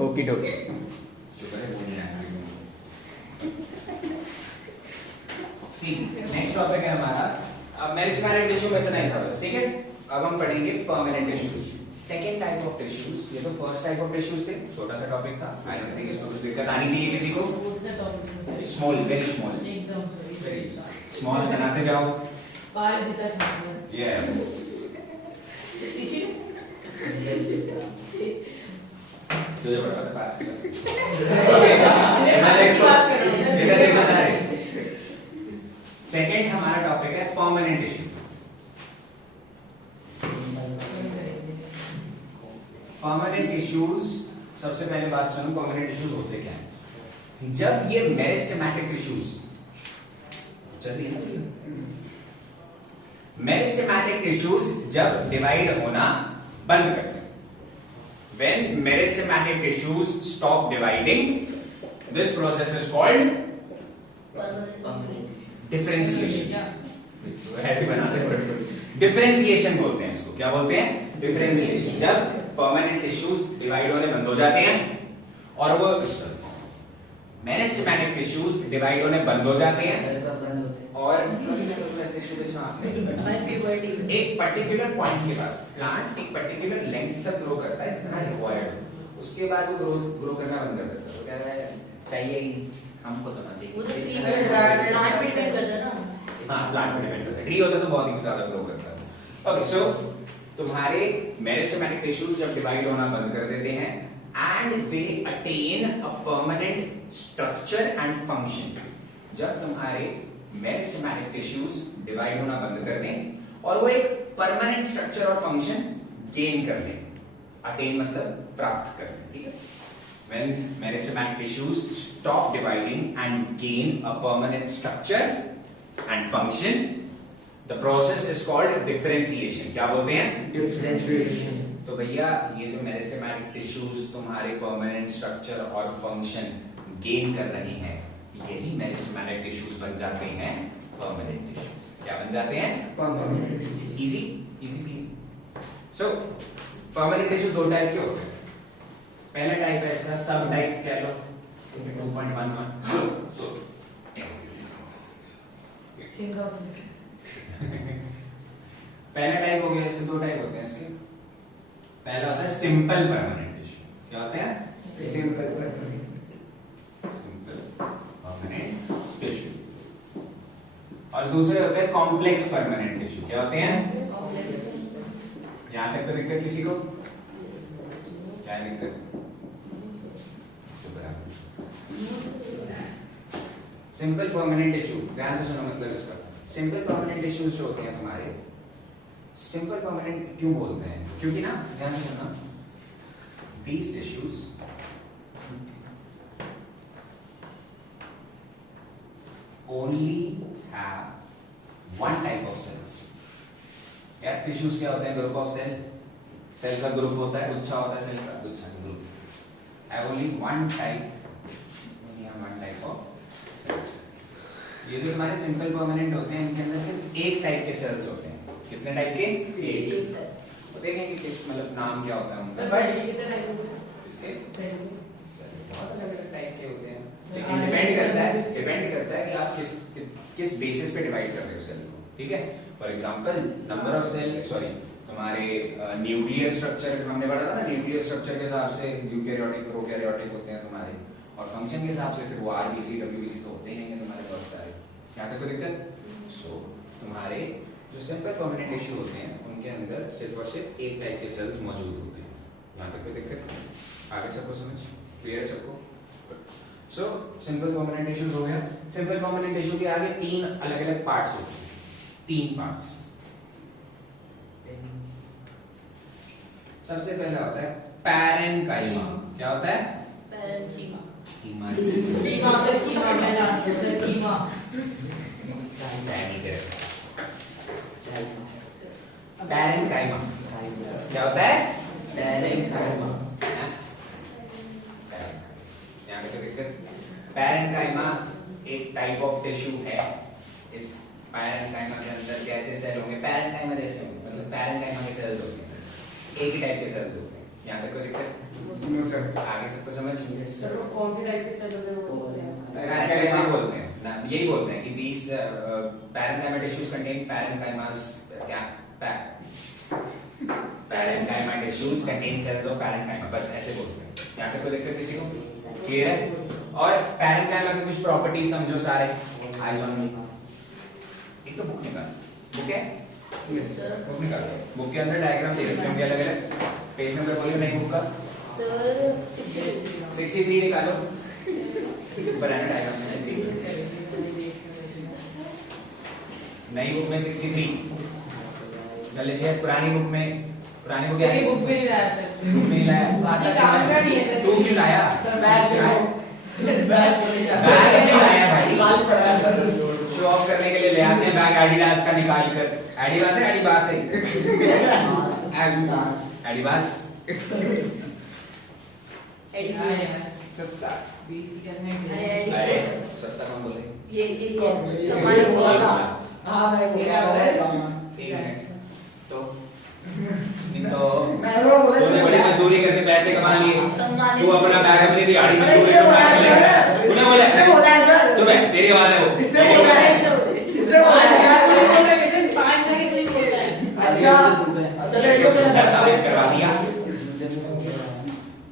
Okay डोके। सी next topic है हमारा मेरिस्टेमेटिक टिश्यू में इतना ही था बस, ठीक है। अब हम पढ़ेंगे permanent tissues, second type of tissues. ये तो फर्स्ट टाइप ऑफ टिश्यूज थे, छोटा सा टॉपिक था। आई डोंट थिंक इसमें कुछ दिक्कत आनी चाहिए किसी को। Small, very small, very small बनाते जाओ। यस तुझे बड़ा पता है। सेकंड हमारा टॉपिक है परमानेंट टिश्यू। परमानेंट टिश्यूज, सबसे पहले बात सुनो, परमानेंट टिश्यूज होते क्या हैं। जब ये मेरिस्टेमेटिक टिश्यूज, मेरिस्टेमेटिक टिश्यूज जब डिवाइड होना बंद करते हैं, when meristematic tissues stop dividing, this process is called differentiation. ऐसे बनाते हैं, डिफरेंशिएशन बोलते हैं इसको। क्या बोलते हैं? डिफरेंशिएशन। जब परमानेंट टिश्यूज डिवाइड होने बंद हो जाते हैं और वो मेरिस्टेमेटिक टिश्यूज डिवाइड होने बंद हो जाते हैं और एक पर्टिकुलर पॉइंट के बाद प्लांट एक पर्टिकुलर लेंथ तक ग्रो करता है जितना रिक्वायर्ड, उसके बाद वो ग्रो करना बंद कर देता है। वो कह रहा है चाहिए ही हमको तो ना चाहिए। वो तो प्लांट पे डिपेंड करता है ना। हां, प्लांट पे डिपेंड करता है। ट्री होता तो बहुत ही ज्यादा ग्रो करता है। ओके, सो तुम्हारे मेरिस्टेमेटिक टिश्यूज जब डिवाइड होना बंद कर देते हैं and they attain a permanent structure and function, जब तुम्हारे मेरिस्टेमेटिक टिश्यूज डिवाइड होना बंद कर दें और वो एक परमानेंट स्ट्रक्चर और फंक्शन गेन कर लें। अटेन मतलब प्राप्त कर लें, ठीक है। when meristematic tissues stop dividing and gain a permanent structure and function, the process is called differentiation. क्या बोलते हैं? differentiation. तो भैया ये जो मेरिस्टेमेटिक टिश्यूज तुम्हारे परमानेंट स्ट्रक्चर और फंक्शन गेन कर रही हैं, यही मेरिस्टेमेटिक टिश्यूज बन जाते हैं परमानेंट टिश्यूज। क्या बन जाते हैं? परमानेंट। Easy easy PG. सो परमानेंट टिश्यू दो टाइप के होते हैं। पहला टाइप है इसका सब टाइप कह लो 2.11। सो पहला टाइप हो गया। इसके दो टाइप होते हैं इसके। पहला होता है सिंपल परमानेंट टिश्यू। क्या होता है? Simple permanent tissue. और दूसरे होते हैं कॉम्प्लेक्स परमानेंट टिश्यू। क्या होते हैं? यहां तक तो दिक्कत किसी को? क्या है दिक्कत? सिंपल परमानेंट टिश्यू, ध्यान से सुनो मतलब इसका। सिंपल परमानेंट टिश्यूज जो होते हैं तुम्हारे, सिंपल परमानेंट क्यों बोलते हैं? क्योंकि ना, ध्यान से सुनना, these tissues only have one type of cells. यार टिश्यूज क्या होते हैं? Group of cell. सेल का ग्रुप होता है, गुच्छा होता है सेल का, गुच्छा का group. have only one type of cells. ये जो हमारे सिंपल परमानेंट होते हैं, इनके अंदर सिर्फ एक टाइप के सेल्स होते हैं। कितने टाइप के? एक। तो देखेंगे किस मतलब नाम क्या होता है उनका। इसके बहुत अलग-अलग टाइप के होते हैं, लेकिन डिपेंड करता है कि आप किस बेसिस पे डिवाइड कर रहे हो सेल को, ठीक है। For example number of cell, sorry हमारे न्यूक्लियर स्ट्रक्चर हमने पढ़ा था ना, न्यूक्लियर स्ट्रक्चर के हिसाब से यूकैरियोटिक प्रोकैरियोटिक होते हैं तुम्हारे, और फंक्शन के हिसाब से फिर वो आरबीसी डब्ल्यूबीसी तो होते ही नहीं है तुम्हारे बहुत सारे। यहाँ तक तो दिक्कत। सो तुम्हारे जो सिंपल परमानेंट टिश्यू होते हैं उनके अंदर सिर्फ और सिर्फ एक टाइप के सेल्स मौजूद होते हैं। यहाँ तक कोई दिक्कत? आगे सबको समझ क्लियर है सबको? सो सिंपल परमानेंट टिश्यूज हो गया। सिंपल परमानेंट टिश्यू के आगे तीन अलग अलग पार्ट्स होते हैं, तीन पार्ट्स। सबसे पहला होता है पैरेन्काइमा। क्या होता है? पैरेन्कीमा। पैरेन्काइमा क्या होता है? पैरेन्काइमा। यहाँ पे दिक्कत। पैरेन्काइमा एक टाइप ऑफ टिश्यू है। इस पैरेन्काइमा के अंदर कैसे सेल होंगे? पैरेन्काइमा जैसे होंगे, मतलब पैरेन्काइमा के सेल्स होंगे, एक ही टाइप के सेल्स होते हैं। यहाँ तक कोई दिक्कत? No sir. आगे सबको समझ? सर वो कौन सी टाइप के सेल होते हैं वो बोले आप? पैरेंकाइमा बोलते हैं ना, यही बोलते हैं कि these parenchyma tissues contain parenchymas क्या parenchyma tissues contain cells of parenchyma, बस ऐसे बोलते हैं। यहाँ तक कोई दिक्कत किसी को? क्लियर है? और parenchyma की कुछ प्रॉपर्टीज समझो सारे। Eyes on me. एक तो बुक निकाल, बुक है? Yes sir. बुक निकाल। बुक के अंदर डायग्राम दे रखे होंगे अलग अलग। पेज नंबर बोलिए नई बुक का। सर 63 निकालो। बनाना डायग्राम से नई बुक में 63 चले शायद पुरानी बुक में मेरी बुक भी नहीं लाया सर। बुक नहीं लाया काम का नहीं है सर। तू क्यों लाया? सर बैग बैग क्यों लाया भाई? शो ऑफ करने के लिए ले आते हैं बैग एडिडास का निकाल कर। एडिडास है एडिबास है? एडिबास सस्ता। अरे सस्ता कौन बोले? ये सम्मानित बोला था। हाँ मैं बोला एक मिनट तो तो मैं तो बोला तूने बड़ी मजदूरी करके पैसे कमा लिए, सम्मानित तू अपना बैग अपनी दिहाड़ी अरे मजदूरी इसने से बोला उठा के ले है गया। सर। तूने बोला इसने बोला है सर। चुप है, तेरी आवाज है वो। इसने बोला है। इसने बोला है सर। अच्छा चलो एक झूठा साबित करवा दिया।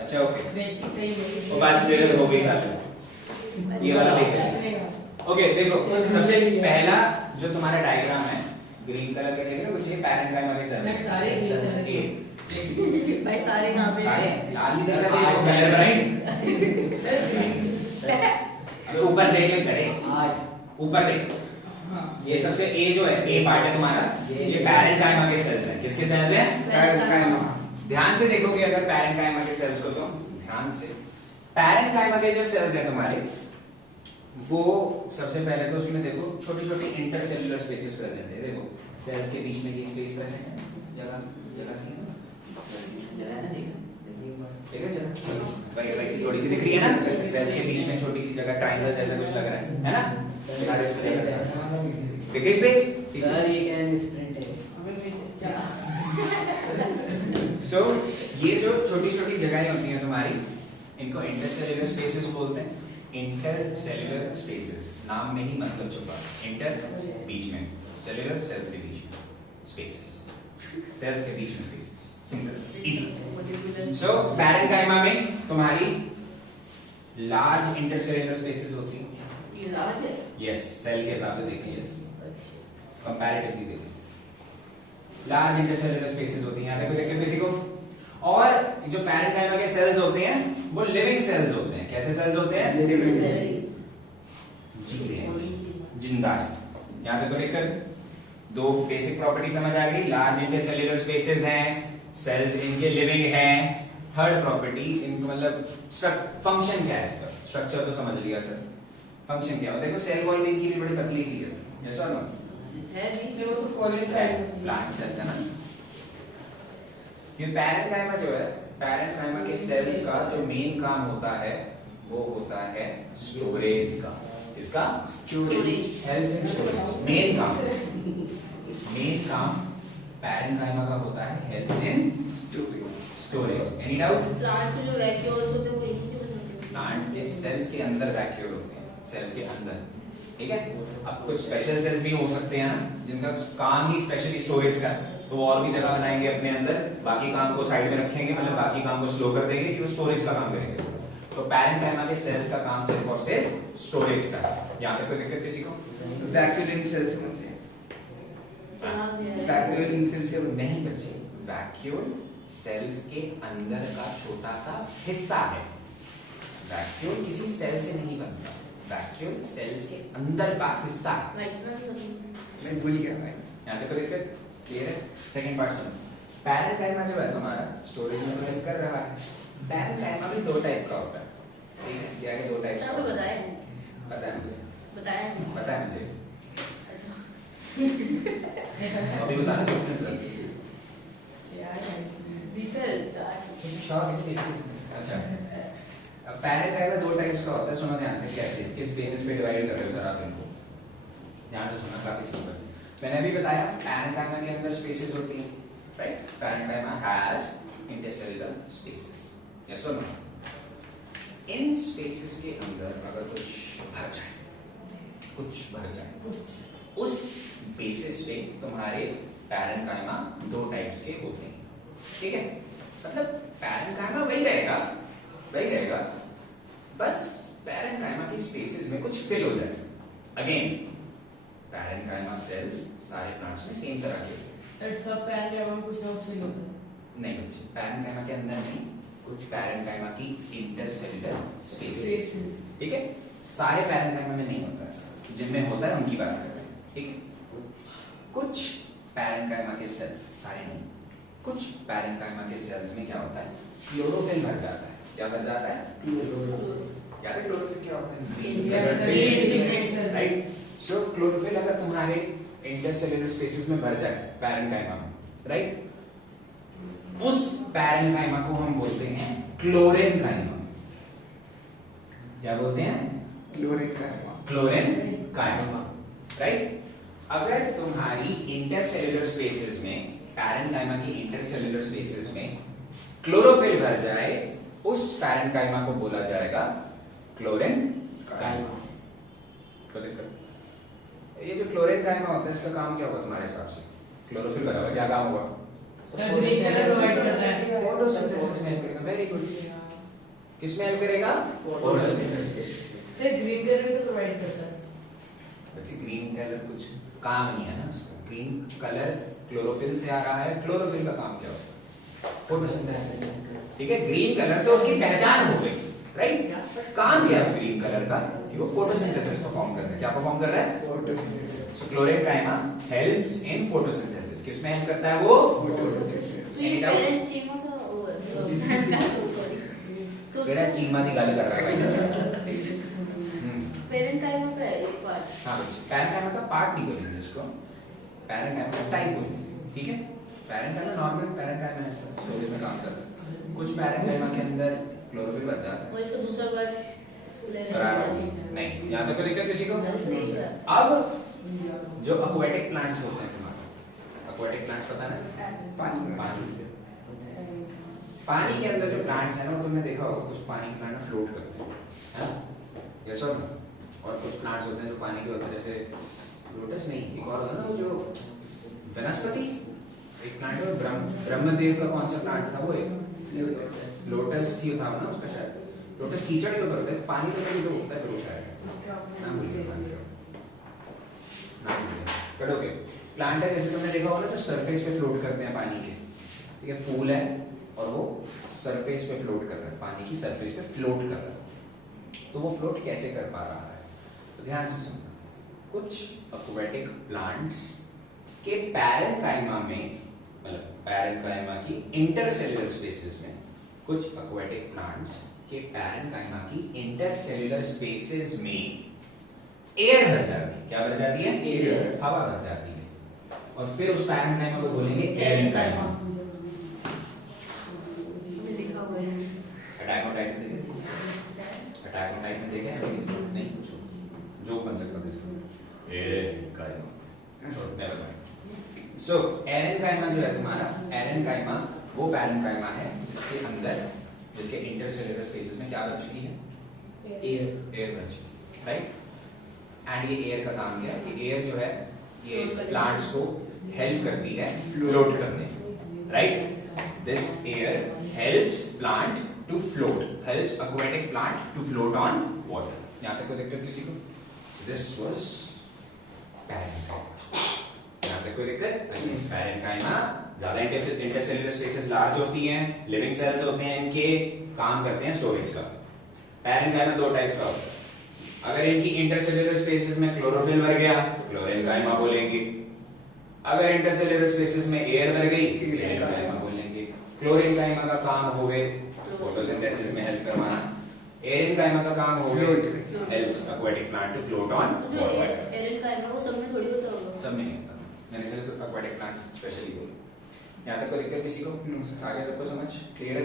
अच्छा ओके तो बस तेरे हो गई था। ये वाला देख ओके देखो सबसे पहला जो तुम्हारा डायग्राम है ग्रीन कलर का देख रहे हो, ये पैरेंकाइमा के सेल हैं। सारे green color के। भाई सारे कहाँ पे सारे लाल ही दिख रहे हैं कलर राइट। अबे ऊपर देख ले करे, ऊपर देख। ये सबसे ए जो है ए पार्ट है तुम्हारा, ये पैरेंकाइमा के सेल्स हैं। किसके सेल्स हैं? ध्यान से देखोगे अगर पैरेंकाइमा के सेल्स को तो ध्यान से पैरेंकाइमा के जो सेल्स हैं तुम्हारे वो सबसे पहले तो उसमें देखो छोटी छोटी इंटरसेल्युलर स्पेसेस प्रेजेंट है। देखो सेल्स के बीच में ये स्पेस प्रेजेंट है, जगह जगह सी जगह है ना, देखा जगह भाई भाई थोड़ी सी दिख रही है ना सेल्स के बीच में छोटी सी जगह ट्रायंगल जैसा कुछ लग रहा है ना? दिख स्पेस सर ये क्या स्प्रिंट है? सो ये जो छोटी छोटी जगहें होती हैं तुम्हारी इनको इंटरसेल्युलर स्पेसेस बोलते हैं। इंटरसेल्युलर स्पेसेस नाम में ही मतलब छुपा, इंटर बीच में, सेल्युलर सेल्स के बीच में स्पेसेस, सेल्स के बीच में स्पेसेस, सिंपल इजी। सो पैरेंकाइमा में तुम्हारी लार्ज इंटरसेल्युलर स्पेसेस होती हैं। ये लार्ज है? यस सेल के हिसाब से देखिए, यस कंपैरेटिवली देखिए लार्ज इंटरसेल्युलर स्पेसेस होती हैं। यहाँ पे कोई दिक्कत किसी को? और जो पैरेंकाइमा के सेल्स होते हैं वो लिविंग सेल्स होते हैं। कैसे सेल्स होते हैं? जिंदा है। यहाँ पे कोई दिक्कत? दो बेसिक प्रॉपर्टी समझ आ गई, लार्ज इंटरसेल्युलर स्पेसेस हैं, सेल्स इनके लिविंग हैं। थर्ड प्रॉपर्टी इनको मतलब फंक्शन क्या है इसका? स्ट्रक्चर तो समझ लिया सर, फंक्शन क्या है? देखो सेल वॉल भी इनकी भी बड़ी पतली सी है, यस और नो? है नहीं वो तो क्वालिफाइड प्लांट सेल्स है ना। ये पैरेंकाइमा जो है, पैरेंकाइमा के सेल्स का जो मेन काम होता है वो होता है स्टोरेज का। इसका storage, help in storage main काम पैरेंकाइमा का होता है help in storage. Any doubt? Plant में जो वैक्यूल्स होते हैं वो एक ही होते हैं। प्लांट के सेल्स के अंदर वैक्यूल होते हैं, सेल्स के अंदर, ठीक है। अब कुछ स्पेशल सेल्स भी हो सकते हैं ना जिनका काम ही स्पेशली स्टोरेज का, तो वो और भी जगह बनाएंगे अपने अंदर, बाकी काम को साइड में रखेंगे, मतलब बाकी काम को स्लो कर देंगे कि वो स्टोरेज का काम करेंगे। तो पैरेंकाइमा के सेल्स का काम सिर्फ और सिर्फ स्टोरेज का है। यहाँ पे कोई दिक्कत किसी को? वैक्यूल सेल से बनते हैं। वैक्यूल सेल से नहीं बच्चे, वैक्यूल सेल्स के अंदर का छोटा सा हिस्सा है। वैक्यूल किसी सेल से नहीं बनता, वैक्यूल सेल्स के अंदर का हिस्सा है। मैं भूल गया भाई। यहाँ पे कोई दिक्कत? क्लियर है? सेकंड पार्ट सुनो। पैरेंकाइमा जो है तुम्हारा स्टोरेज में तो हेल्प कर रहा है। पैरेंकाइमा भी दो टाइप का होता है, ठीक है? ये आगे दो टाइप का आपको बताया पता है मुझे, बताया पता है मुझे, अच्छा अभी बताना कुछ मिनट लग। यार रिसर्च अच्छा अब पैरेंकाइमा दो टाइप्स का होता है, सुनो ध्यान से कैसे किस बेसिस पे डिवाइड कर रहे हो सर आप इनको, ध्यान से सुना, काफी सिंपल। मैंने अभी बताया पैरेंकाइमा के अंदर स्पेसेस होती हैं, right? Parenchyma has intercellular spaces, yes और नो? इन स्पेसेस के अंदर अगर कुछ भर जाए उस बेसिस पे तुम्हारे पैरेंकाइमा दो टाइप्स के होते हैं, ठीक है? मतलब पैरेंकाइमा वही रहेगा, बस पैरेंकाइमा की स्पेसेस में कुछ फिल हो जाए। अगेन पैरेंकाइमा सेल्स सारे प्लांट्स में सेम तरह के सर सब पैरेंकाइमा में कुछ ना कुछ होता है। नहीं बच्चे, पैरेंकाइमा के अंदर नहीं, कुछ पैरेंकाइमा की इंटरसेल्युलर स्पेसेस, ठीक है? सारे पैरेंकाइमा में नहीं होता ऐसा, जिनमें होता है उनकी बात कर रहे हैं, ठीक है? कुछ पैरेंकाइमा के सेल्स, सारे नहीं, कुछ पैरेंकाइमा के सेल्स में क्या होता है, क्लोरोफिल भर जाता है। क्या भर जाता है? याद है क्लोरोफिल क्या होता है? राइट। सो क्लोरोफिल अगर तुम्हारे इंटरसेल्युलर स्पेसेस में भर जाए पैरेंकाइमा में, राइट, उस पैरेंकाइमा को हम बोलते हैं क्लोरेनकाइमा। क्या बोलते हैं? Chlorenchyma, right? अगर तुम्हारी इंटरसेल्युलर स्पेसेस में, पैरेंकाइमा की इंटरसेल्युलर स्पेसेस में क्लोरोफिल भर जाए, उस पैरेंकाइमा को बोला जाएगा क्लोरेनकाइमा। तो दिक्कत, ये जो क्लोरेनकाइमा होता है इसका काम क्या होगा तुम्हारे हिसाब से? क्लोरोफिल भरा हुआ, क्या काम होगा? फोटोसिंथेसिस में हेल्प करेगा। Very good. किस में हेल्प करेगा? फोटोसिंथेसिस। सर ग्रीन कलर भी तो प्रोवाइड करता है। बच्चे ग्रीन कलर कुछ काम नहीं है ना उसका। ग्रीन कलर क्लोरोफिल से आ रहा है, क्लोरोफिल का काम क्या होता है? फोटोसिंथेसिस, ठीक है? ग्रीन कलर तो उसकी पहचान हो गई, राइट? काम क्या है उस ग्रीन कलर का? कि वो फोटोसिंथेसिस परफॉर्म कर रहा है। क्या परफॉर्म कर रहा है? Photosynthesis. So chlorenchyma helps in photosynthesis. किसमें हेल्प करता है वो? तो ये पेरेंचीमा का तो मेरा चीमा की गाली कर रहा है। पेरेंकाइमा का है एक पार्ट। हाँ, पैरेंकाइमा का पार्ट नहीं बोलेंगे इसको, पैरेंकाइमा का टाइप बोलेंगे, ठीक है? पैरेंकाइमा नॉर्मल पैरेंकाइमा है सर, स्टोरेज में काम करता है। कुछ पैरेंकाइमा के अंदर क्लोरोफिल भर जाता है। और इसका दूसरा पार्ट नहीं, यहाँ तक कोई दिक्कत किसी को? अब जो aquatic plants होते हैं तुम्हारे, aquatic plants पता है ना? पानी के अंदर जो प्लांट्स है ना, तुमने देखा होगा कुछ पानी के प्लांट फ्लोट करते हैं, यस और नो? और कुछ प्लांट्स होते हैं जो पानी के होते हैं, जैसे लोटस नहीं, एक और होता है ना वो जो वनस्पति, एक प्लांट है ब्रह्मदेव का कौन सा प्लांट था वो? एक लोटस ही था ना उसका शायद। लोटस कीचड़ के ऊपर होता है, पानी के ऊपर जो होता है वो शायद नाम भूल गया। ओके, प्लांट है जैसे तुमने देखा होगा ना जो सरफेस पे फ्लोट करते हैं पानी के, ठीक है? फूल है और वो सरफेस पे फ्लोट कर रहा है, पानी की सरफेस पे फ्लोट कर रहा है। तो वो फ्लोट कैसे कर पा रहा है? तो ध्यान से सुनना, कुछ aquatic प्लांट्स के पैरेंकाइमा में, मतलब पैरेंकाइमा की इंटरसेल्युलर स्पेसेस में, कुछ aquatic प्लांट्स के पैरेंकाइमा की इंटरसेल्युलर स्पेसेस में एयर भर जाती है। क्या भर जाती है? एयर, हवा भर जाती है। और फिर उस पैरेंकाइमा को बोलेंगे एरेंकाइमा। लिखा हुआ है। अटैक ऑन टाइटन देखे? अटैक ऑन टाइटन देखे हैं? नहीं, जोक बन सकता है इसका। एरेंकाइमा, नेवर माइंड। सो एरेंकाइमा जो है तुम्हारा, एरेंकाइमा वो पैरेंकाइमा है जिसके अंदर, जिसके इंटरसेल्युलर स्पेसेस में क्या बच चुकी है? एयर बच चुकी है, राइट? एंड ये एयर का काम क्या है? ये एयर जो है ये प्लांट्स को हेल्प करती है फ्लोट करने, right? This air helps plant to float, helps aquatic plant to float on water. यहाँ तक कोई दिक्कत किसी को? This was parenchyma. यहाँ तक कोई दिक्कत? पैरेंकाइमा ज्यादा इंटरसेल्युलर स्पेसेस लार्ज होती हैं, लिविंग सेल्स होते हैं, इनके काम करते हैं स्टोरेज का। पैरेंकाइमा दो टाइप का होता है। अगर इनकी इंटरसेल्युलर स्पेसेस में क्लोरोफिल भर गया तो क्लोरेनकाइमा बोलेंगे। अगर इंटरसेल्युलर स्पेसेस में एयर भर गई तो एरेंकाइमा बोलेंगे। क्लोरेनकाइमा का काम हो गए फोटोसिंथेसिस में हेल्प करवाना, एरेंकाइमा का काम हो गए helps aquatic plant to float on जो एरेंकाइमा वो सब में थोड़ी होता होगा। सब में नहीं होता, मैंने सिर्फ तो aquatic plants स्पेशली बोला। यहाँ तक कोई दिक्कत किसी को? आगे सबको समझ क्लियर है?